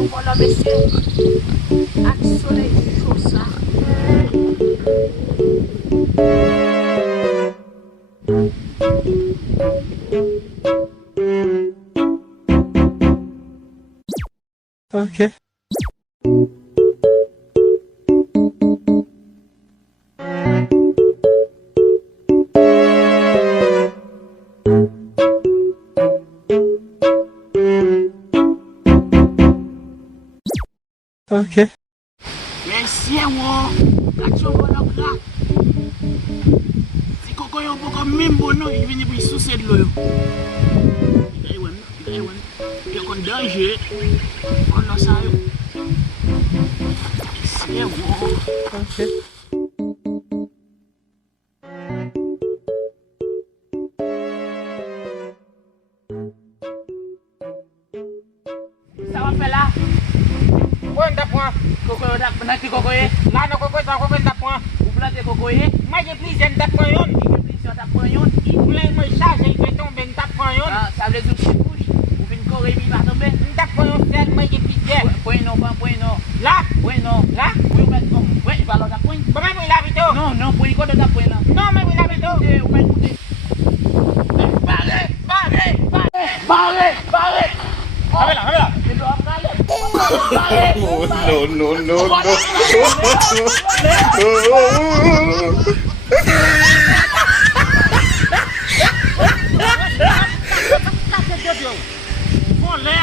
Nou vola mesye ak soley chou sa. Okay. Okay. Mesye wo, kachon bolok la. Si koko yo poko mimbo no, yi vini pou yi souse de lo yo. Ika ewan. Yo kon danje, kon lo sa yo. Mesye wo. Okay. Sa wap fe la? Kwen da pwan? Koko yo dak penati koko ye. La no kwen sa kwen da pwan? Ou plante koko ye. Maje plizen da pwan yon. Ike plis yo tak pon yon. I plen mwen chaje yi kwen tombe da pwan yon. Sa vle zout se kouj. Ou fin kore mi pa tombe. Da pwan yon sel maje plizen. Point non, pas point non. La? Point non. La? Oui, ou mettre non. Oui, il va alors ta point. Kwen mwen la bito? Non, non, point quoi de ta point là. Non mwen la bito? Ou pas écouter. Barré, barré, barré, barré, barré. Habela, habela. Je dois parler. Barré. Oh, no, no, no, no. Bon lè.